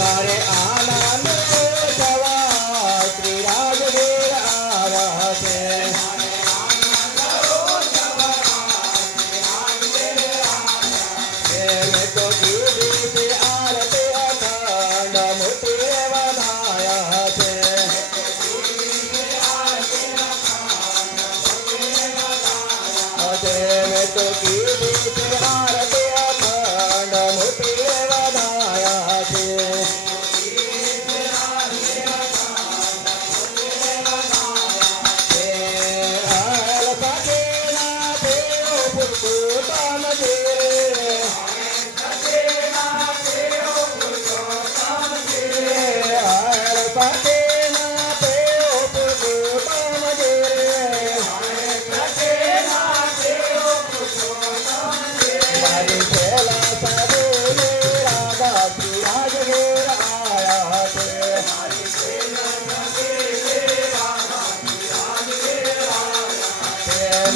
મારે આનંદ થવા શ્રી રાજગીર આવ્યા છે. મેં તો કીધી છે આરતી અખંડ મોતી વધાયા છે. મેં તો કીધી છે આરતી અખંડ મોતી વધાયા છે.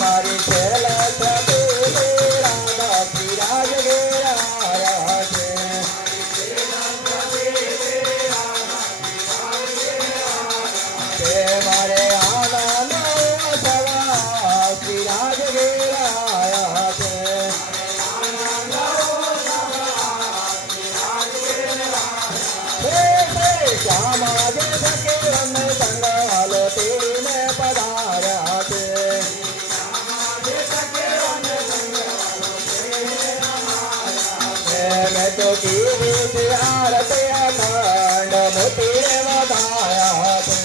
મારી છેલ્લા સબૂને રાધા શ્રી રાજગીર આવ્યા છે. મારે આનંદ થવા શ્રી રાજગીર આવ્યા છે. શ્યામા જે સખી રમે સંગવાલો તેને પધાર્યા છે. મેં તો કીધી છે આરતી અખંડ મોતી વધાયા છે.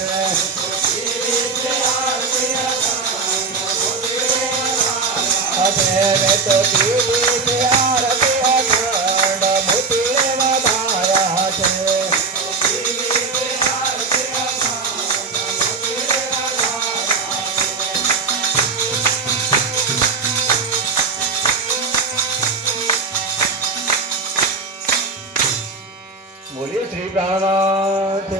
મેં તો કીધી છે આરતી અખંડ મોતી વધાયા છે. બોલીએ શ્રી પ્રાણનાથ.